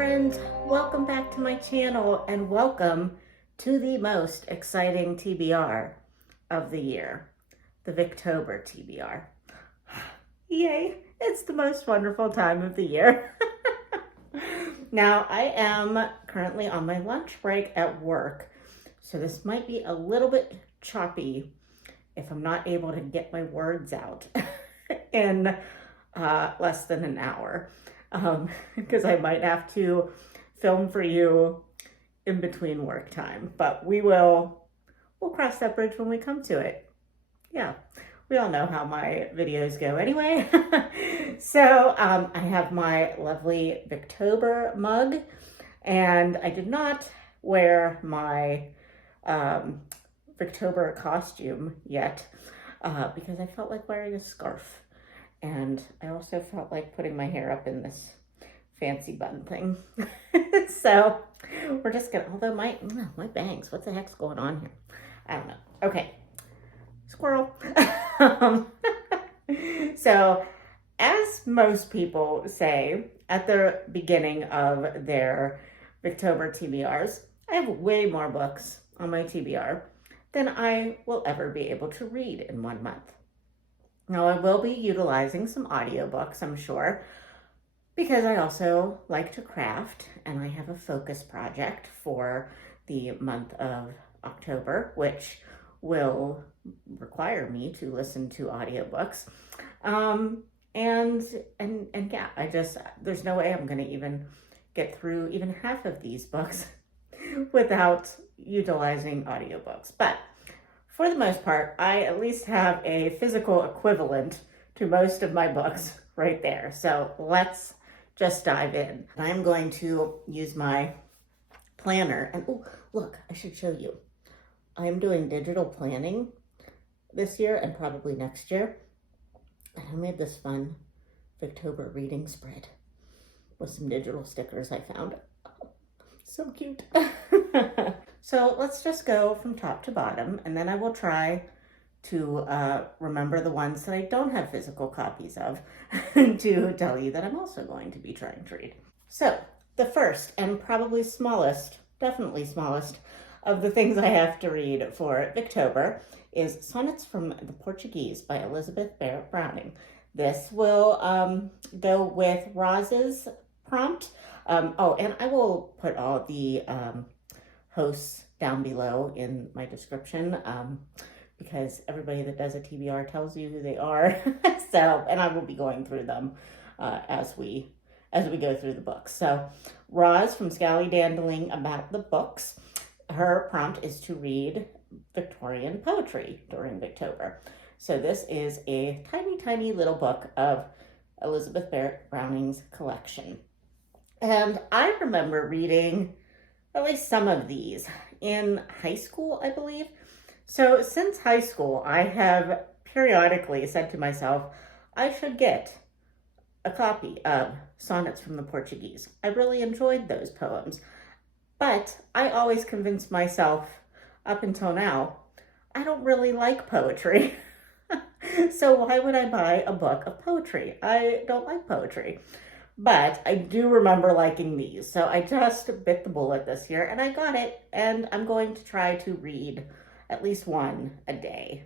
friends, welcome back to my channel and welcome to the most exciting TBR of the year, the Victober TBR. Yay, it's the most wonderful time of the year. Now, I am currently on my lunch break at work, so this might be a little bit choppy if I'm not able to get my words out in less than an hour. Because I might have to film for you in between work time, but we'll cross that bridge when we come to it. Yeah, we all know how my videos go anyway. So I have my lovely Victober mug, and I did not wear my Victober costume yet because I felt like wearing a scarf. And I also felt like putting my hair up in this fancy bun thing. So we're just gonna, although my bangs, what the heck's going on here? I don't know. Okay, squirrel. So as most people say at the beginning of their Victober TBRs, I have way more books on my TBR than I will ever be able to read in 1 month. Now, I will be utilizing some audiobooks, I'm sure, because I also like to craft, and I have a focus project for the month of October, which will require me to listen to audiobooks. And yeah, there's no way I'm going to even get through even half of these books without utilizing audiobooks. But for the most part, I at least have a physical equivalent to most of my books right there. So let's just dive in. I'm going to use my planner. And oh, look, I should show you. I'm doing digital planning this year and probably next year. And I made this fun Victober reading spread with some digital stickers I found. So cute. So let's just go from top to bottom, and then I will try to remember the ones that I don't have physical copies of to tell you that I'm also going to be trying to read. So the first and probably smallest, definitely smallest, of the things I have to read for Victober is Sonnets from the Portuguese by Elizabeth Barrett Browning. This will go with Roz's prompt. Oh, and I will put all the hosts down below in my description because everybody that does a TBR tells you who they are. So, and I will be going through them as we go through the books. So, Roz from Scallydandling About the Books. Her prompt is to read Victorian poetry during Victober. So this is a tiny, tiny little book of Elizabeth Barrett Browning's collection. And I remember reading at least some of these in high school, I believe. So since high school, I have periodically said to myself, I should get a copy of Sonnets from the Portuguese. I really enjoyed those poems. But I always convinced myself, up until now, I don't really like poetry. So why would I buy a book of poetry? I don't like poetry. But I do remember liking these. So I just bit the bullet this year and I got it. And I'm going to try to read at least one a day.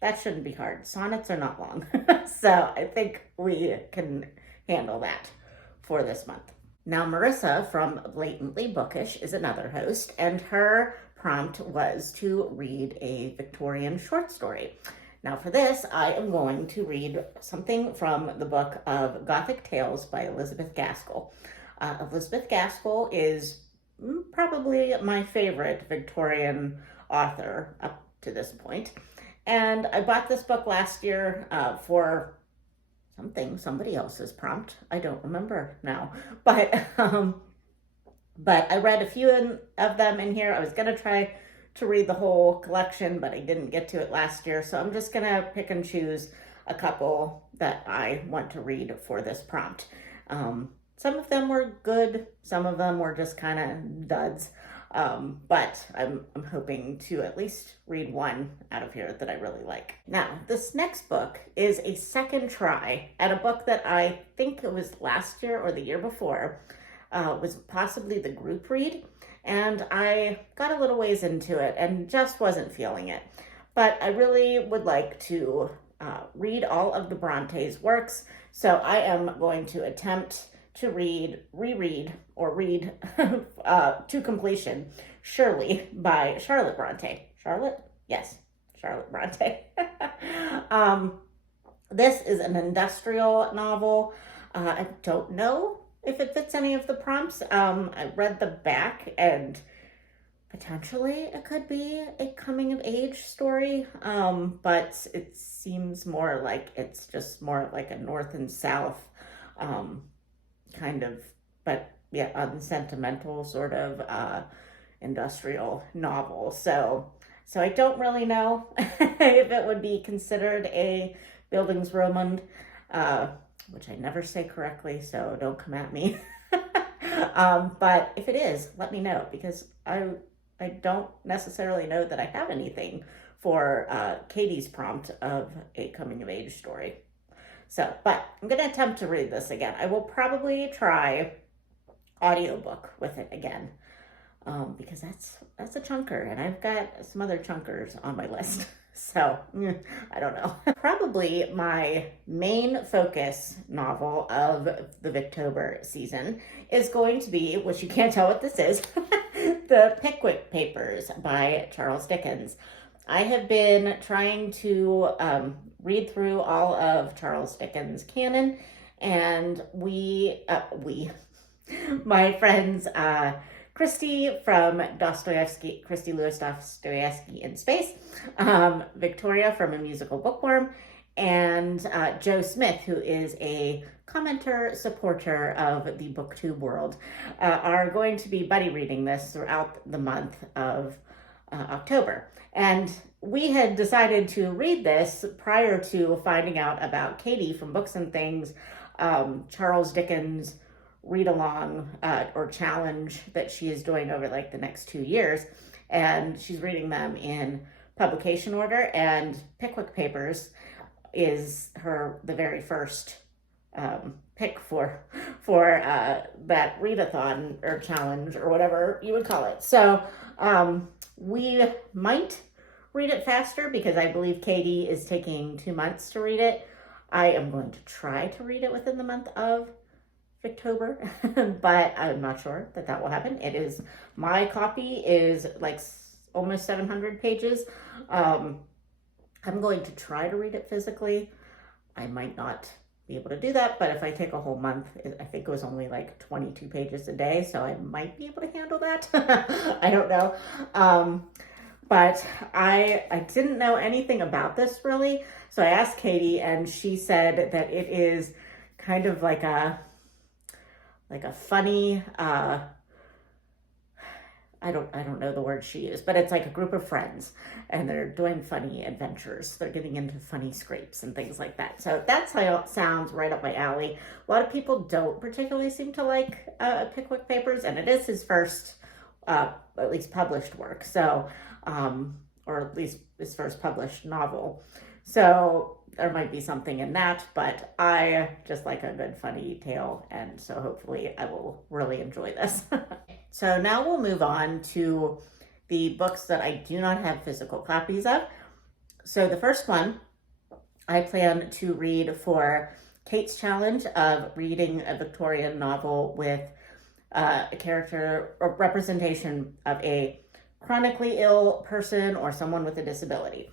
That shouldn't be hard. Sonnets are not long. So I think we can handle that for this month. Now, Marissa from Blatantly Bookish is another host, and her prompt was to read a Victorian short story. Now, for this, I am going to read something from the book of Gothic Tales by Elizabeth Gaskell. Elizabeth Gaskell is probably my favorite Victorian author up to this point. And I bought this book last year for somebody else's prompt. I don't remember now, but I read a few of them in here. I was gonna try to read the whole collection, but I didn't get to it last year, so I'm just gonna pick and choose a couple that I want to read for this prompt. Some of them were good, some of them were just kind of duds. But I'm hoping to at least read one out of here that I really like. Now, this next book is a second try at a book that I think it was last year or the year before. was possibly the group read, and I got a little ways into it and just wasn't feeling it. But I really would like to read all of the Bronte's works, so I am going to attempt to reread, or read to completion, Shirley by Charlotte Bronte. Charlotte? Yes, Charlotte Bronte. This is an industrial novel. I don't know if it fits any of the prompts. I read the back, and potentially it could be a coming of age story, but it seems more like it's just more like a North and South kind of, but yeah, unsentimental sort of industrial novel. So I don't really know if it would be considered a Bildungsroman, which I never say correctly, so don't come at me. But if it is, let me know, because I don't necessarily know that I have anything for Katie's prompt of a coming of age story. So, but I'm going to attempt to read this again. I will probably try audiobook with it again, because that's a chunker, and I've got some other chunkers on my list. So, I don't know. Probably my main focus novel of the Victober season is going to be, which you can't tell what this is, the Pickwick Papers by Charles Dickens. I have been trying to read through all of Charles Dickens' canon, and my friends, Christy from Christy Lewis Dostoevsky in Space, Victoria from A Musical Bookworm, and Joe Smith, who is a commenter, supporter of the BookTube world, are going to be buddy reading this throughout the month of October. And we had decided to read this prior to finding out about Katie from Books and Things, Charles Dickens read along or challenge that she is doing over like the next 2 years. And she's reading them in publication order, and Pickwick Papers is the very first pick for that readathon or challenge or whatever you would call it. So we might read it faster, because I believe Katie is taking 2 months to read it. I am going to try to read it within the month of Victober, but I'm not sure that will happen. My copy is like almost 700 pages. I'm going to try to read it physically. I might not be able to do that, but if I take a whole month, I think it was only like 22 pages a day, so I might be able to handle that. I don't know. But I didn't know anything about this really, so I asked Katie, and she said that it is kind of like a funny, I don't know the word she used, but it's like a group of friends, and they're doing funny adventures. They're getting into funny scrapes and things like that. So that sounds right up my alley. A lot of people don't particularly seem to like Pickwick Papers, and it is his first, at least published work. So, or at least his first published novel. So there might be something in that, but I just like a good funny tale, and so hopefully I will really enjoy this. So now we'll move on to the books that I do not have physical copies of. So the first one I plan to read for Kate's challenge of reading a Victorian novel with a character or representation of a chronically ill person or someone with a disability.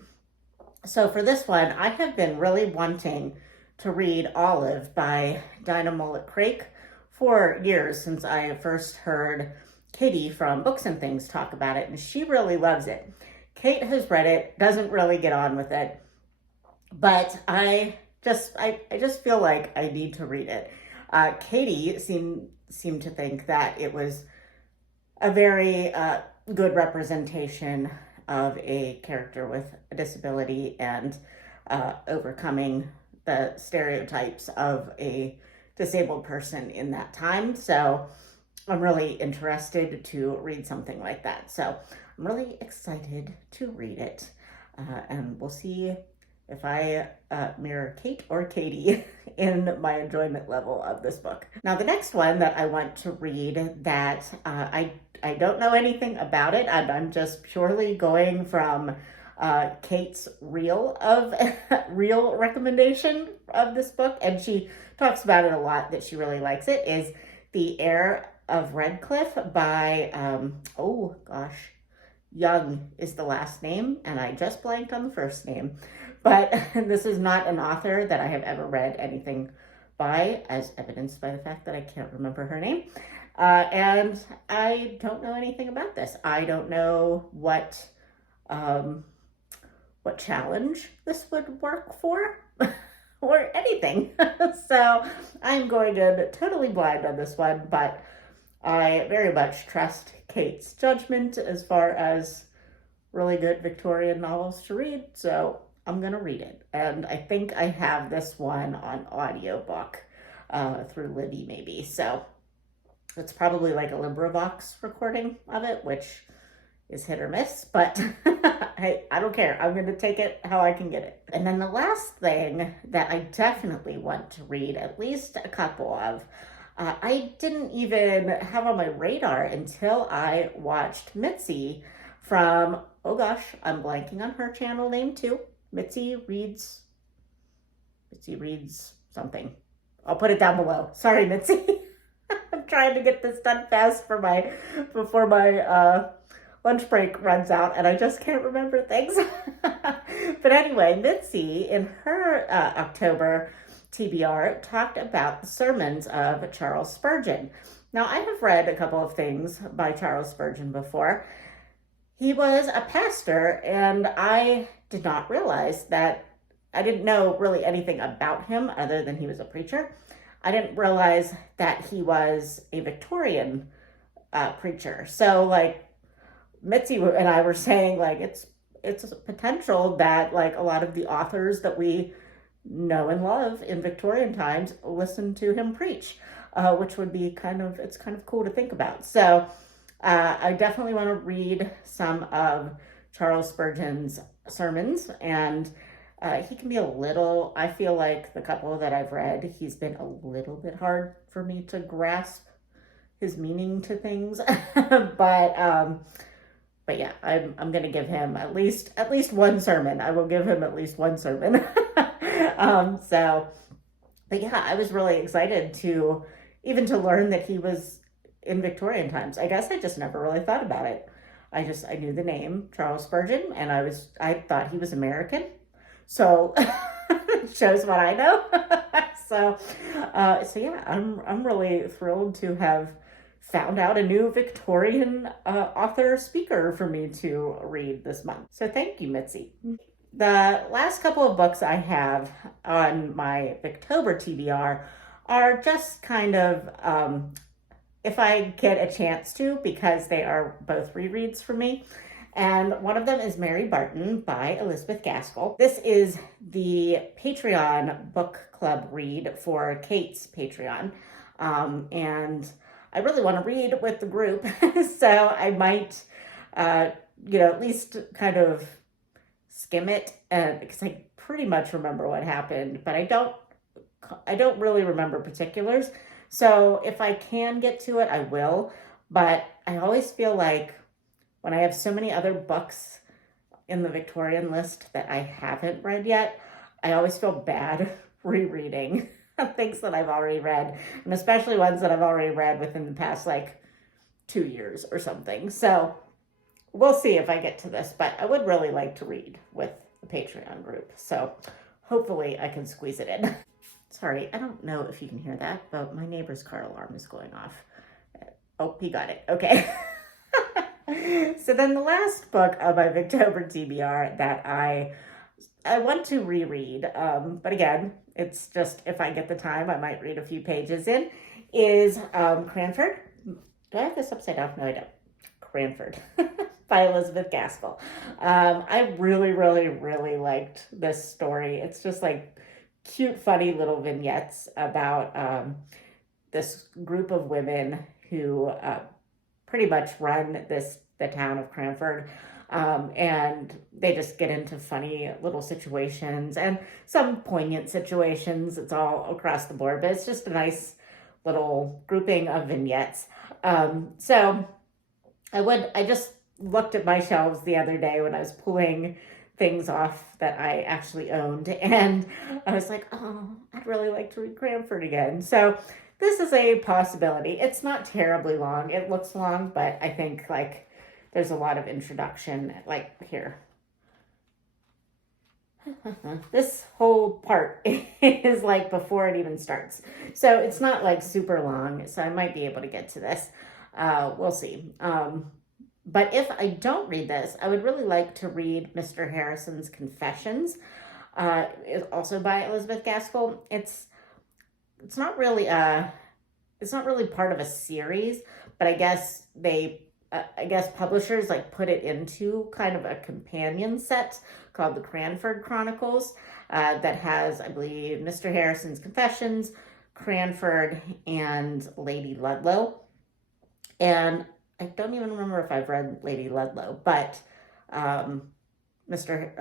So for this one, I have been really wanting to read Olive by Dinah Mullet-Craik for years, since I first heard Katie from Books and Things talk about it, and she really loves it. Kate has read it, doesn't really get on with it, but I just feel like I need to read it. Katie seemed to think that it was a very good representation of a character with a disability, and overcoming the stereotypes of a disabled person in that time. So I'm really interested to read something like that. So I'm really excited to read it, and we'll see if I mirror Kate or Katie in my enjoyment level of this book. Now, the next one that I want to read that I don't know anything about it. I'm just purely going from Kate's reel recommendation of this book, and she talks about it a lot, that she really likes it, is The Heir of Redcliffe by, oh gosh, Young is the last name, and I just blanked on the first name. But this is not an author that I have ever read anything by, as evidenced by the fact that I can't remember her name. And I don't know anything about this. I don't know what challenge this would work for or anything. So I'm going in totally blind on this one, but I very much trust Kate's judgment as far as really good Victorian novels to read, so I'm going to read it. And I think I have this one on audiobook through Libby maybe, so it's probably like a LibriVox recording of it, which is hit or miss, but hey, I don't care. I'm going to take it how I can get it. And then the last thing that I definitely want to read, at least a couple of, I didn't even have on my radar until I watched Misc from, oh gosh, I'm blanking on her channel name too. Misc reads something. I'll put it down below. Sorry, Misc. I'm trying to get this done fast before my lunch break runs out, and I just can't remember things. But anyway, Misc in her October TBR talked about the sermons of Charles Spurgeon. Now, I have read a couple of things by Charles Spurgeon before. He was a pastor, and I did not realize that, I didn't know really anything about him other than he was a preacher. I didn't realize that he was a Victorian preacher. So like Misc and I were saying, like, it's a potential that like a lot of the authors that we know and love in Victorian times listen to him preach, which would be it's kind of cool to think about. So I definitely want to read some of Charles Spurgeon's sermons, and he can be I feel like the couple that I've read, he's been a little bit hard for me to grasp his meaning to things. But yeah, I'm gonna give him at least one sermon. I will give him at least one sermon. But yeah, I was really excited to learn that he was in Victorian times. I guess I just never really thought about it. I knew the name Charles Spurgeon, and I thought he was American. So it shows what I know. So yeah, I'm really thrilled to have found out a new Victorian author speaker for me to read this month. So thank you, Misc. The last couple of books I have on my Victober TBR are just kind of, if I get a chance to, because they are both rereads for me. And one of them is Mary Barton by Elizabeth Gaskell. This is the Patreon book club read for Kate's Patreon. And I really want to read with the group, so I might, at least kind of skim it, because I pretty much remember what happened, but I don't really remember particulars. So if I can get to it, I will. But I always feel like when I have so many other books in the Victorian list that I haven't read yet, I always feel bad rereading things that I've already read, and especially ones that I've already read within the past 2 years or something. So we'll see if I get to this, but I would really like to read with the Patreon group. So hopefully I can squeeze it in. Sorry, I don't know if you can hear that, but my neighbor's car alarm is going off. Oh, he got it. Okay. So then the last book of my Victober TBR that I want to reread, but again, it's just if I get the time, I might read a few pages in, is Cranford. Do I have this upside down? No, I don't. Cranford by Elizabeth Gaskell. I really, really, really liked this story. It's just cute, funny little vignettes about this group of women who pretty much run the town of Cranford. And they just get into funny little situations and some poignant situations. It's all across the board, but it's just a nice little grouping of vignettes. So I just looked at my shelves the other day when I was pulling things off that I actually owned, and I was like, oh, I'd really like to read Cranford again. So this is a possibility. It's not terribly long. It looks long, but I think like there's a lot of introduction, like here. This whole part is like before it even starts. So it's not like super long, so I might be able to get to this. We'll see. But if I don't read this, I would really like to read Mr. Harrison's Confessions. It's also by Elizabeth Gaskell. It's not really part of a series, but I guess publishers like put it into kind of a companion set called the Cranford Chronicles that has, I believe, Mr. Harrison's Confessions, Cranford, and Lady Ludlow. And I don't even remember if I've read Lady Ludlow, but Mr.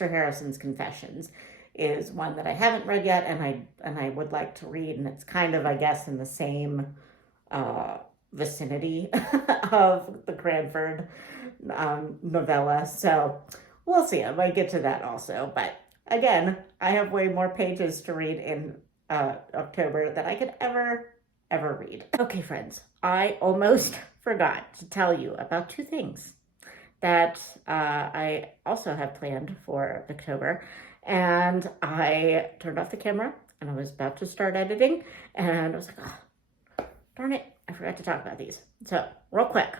Harrison's Confessions is one that I haven't read yet, and I would like to read, and it's kind of, I guess, in the same vicinity of the Cranford novella. So we'll see. I might get to that also. But again, I have way more pages to read in October than I could ever read. Okay, friends, I almost forgot to tell you about two things that I also have planned for Victober. And I turned off the camera and I was about to start editing, and I was like, oh, darn it, I forgot to talk about these. So real quick,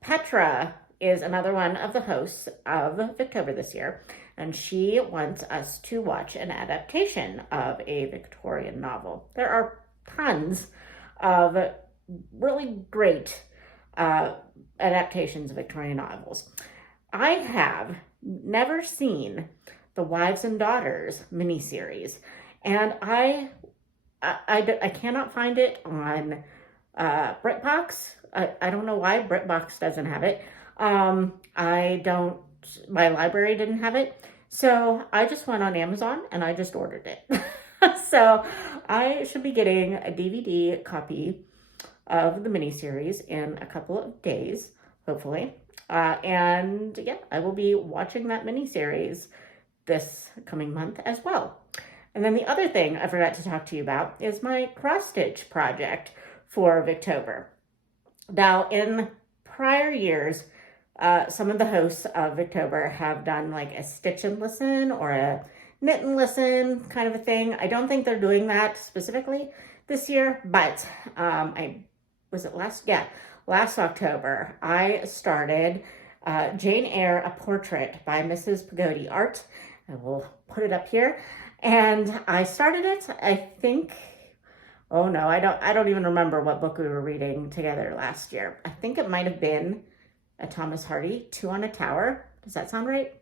Petra is another one of the hosts of Victober this year, and she wants us to watch an adaptation of a Victorian novel. There are tons of really great adaptations of Victorian novels. I have never seen the Wives and Daughters miniseries, and I cannot find it on BritBox. I don't know why BritBox doesn't have it. My library didn't have it, so I just went on Amazon and I just ordered it. So I should be getting a DVD copy of the miniseries in a couple of days, hopefully. And yeah, I will be watching that miniseries this coming month as well. And then the other thing I forgot to talk to you about is my cross-stitch project for Victober. Now, in prior years, some of the hosts of Victober have done like a stitch and listen or a knit and listen kind of a thing. I don't think they're doing that specifically this year, but last October, I started Jane Eyre, A Portrait by Mrs. Pagodi Art. I will put it up here. And I started it, I think, oh no, I don't even remember what book we were reading together last year. I think it might have been a Thomas Hardy, Two on a Tower. Does that sound right?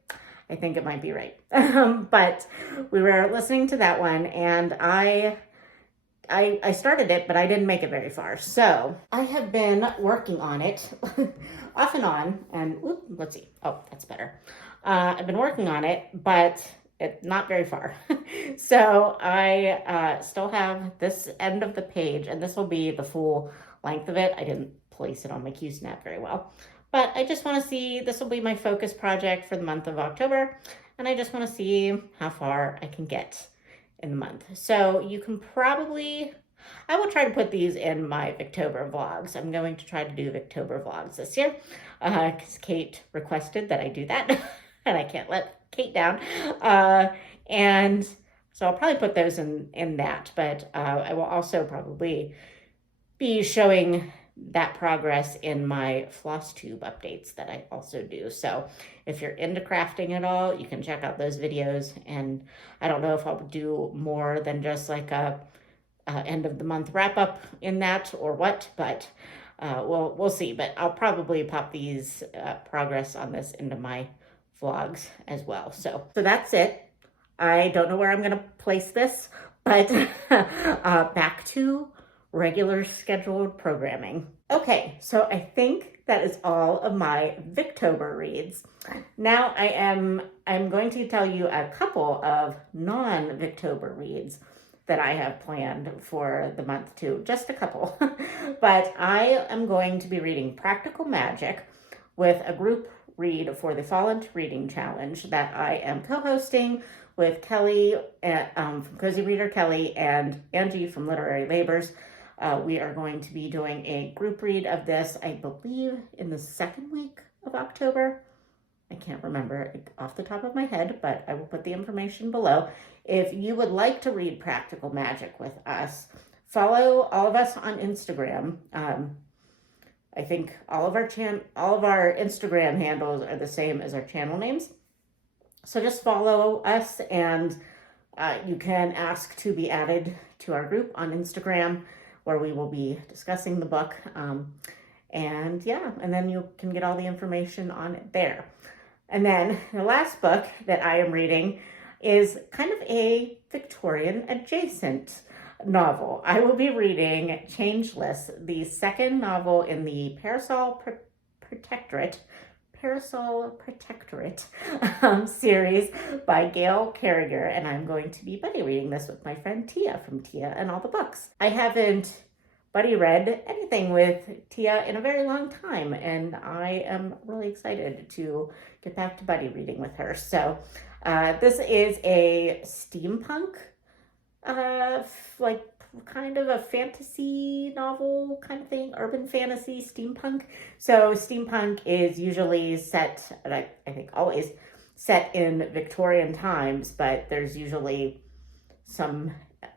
I think it might be right. But we were listening to that one, and I started it, but I didn't make it very far. So I have been working on it off and on, and let's see. Oh, that's better. I've been working on it, but not very far. So I still have this end of the page, and this will be the full length of it. I didn't place it on my Q-snap very well, but I just want to see, this will be my focus project for the month of October, and I just want to see how far I can get in the month. So you can probably, I will try to put these in my Victober vlogs. I'm going to try to do Victober vlogs this year because Kate requested that I do that. And I can't let Kate down. And so I'll probably put those in that, but I will also probably be showing that progress in my floss tube updates that I also do. So if you're into crafting at all, you can check out those videos. And I don't know if I'll do more than just like a end of the month wrap up in that or what, but we'll see. But I'll probably pop these progress on this into my vlogs as well. So that's it. I don't know where I'm going to place this, but back to regular scheduled programming. Okay, so I think that is all of my Victober reads. Now I'm going to tell you a couple of non-Victober reads that I have planned for the month too, just a couple. But I am going to be reading Practical Magic with a group read for the Fall into Reading Challenge that I am co-hosting with Kelly from Cozy Reader Kelly and Angie from Literary Labors. We are going to be doing a group read of this, I believe, in the second week of October. I can't remember off the top of my head, but I will put the information below. If you would like to read Practical Magic with us, follow all of us on Instagram. I think all of our Instagram handles are the same as our channel names. So just follow us, and you can ask to be added to our group on Instagram, where we will be discussing the book. And then you can get all the information on it there. And then the last book that I am reading is kind of a Victorian adjacent novel. I will be reading Changeless, the second novel in the Parasol Protectorate series by Gail Carriger, and I'm going to be buddy reading this with my friend Tia from Tia and All the Books. I haven't buddy read anything with Tia in a very long time, and I am really excited to get back to buddy reading with her. So this is a steampunk, like kind of a fantasy novel kind of thing, urban fantasy, steampunk. So steampunk is usually set, I think always set in Victorian times, but there's usually some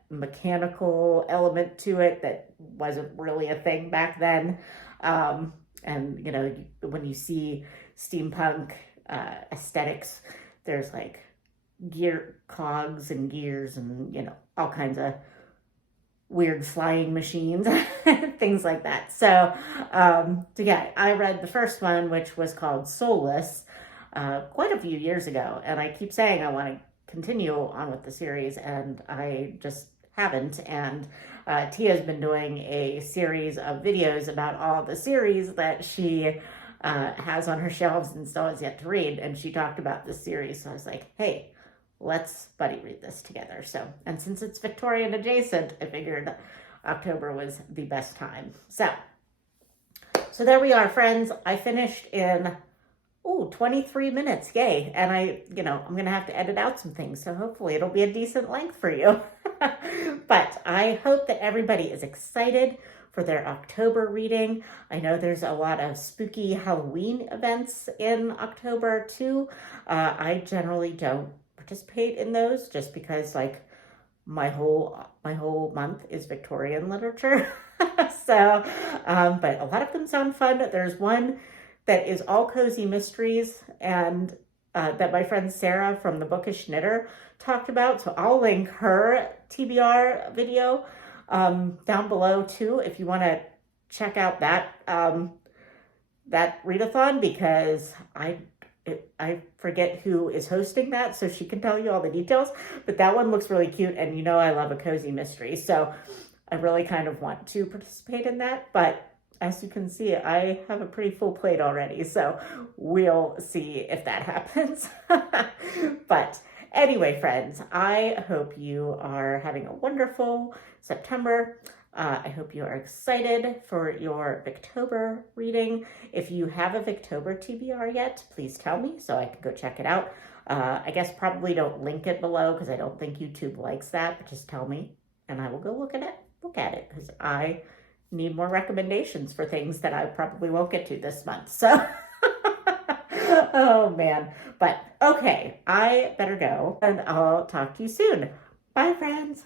mechanical element to it that wasn't really a thing back then. And you know, when you see steampunk aesthetics, there's like cogs and gears and, you know, all kinds of weird flying machines, things like that. So yeah, I read the first one, which was called Soulless, quite a few years ago, and I keep saying I want to continue on with the series, and I just haven't. And Tia's been doing a series of videos about all the series that she has on her shelves and still has yet to read, and she talked about this series, so I was like, hey, let's buddy read this together. So, and since it's Victorian adjacent, I figured October was the best time. So there we are, friends. I finished in 23 minutes, yay. And I'm gonna have to edit out some things, so hopefully it'll be a decent length for you. But I hope that everybody is excited for their October reading. I know there's a lot of spooky Halloween events in October too. I generally don't participate in those just because like my whole month is Victorian literature. So but a lot of them sound fun. There's one that is all cozy mysteries, and that my friend Sarah from the Bookish Knitter talked about, so I'll link her TBR video down below too if you want to check out that that readathon, because I forget who is hosting that, so she can tell you all the details, but that one looks really cute, and you know I love a cozy mystery, so I really kind of want to participate in that. But as you can see, I have a pretty full plate already, so we'll see if that happens. But anyway, friends, I hope you are having a wonderful September. I hope you are excited for your Victober reading. If you have a Victober TBR yet, please tell me so I can go check it out. I guess probably don't link it below because I don't think YouTube likes that, but just tell me and I will go look at it because I need more recommendations for things that I probably won't get to this month. So, oh man. But okay, I better go, and I'll talk to you soon. Bye, friends.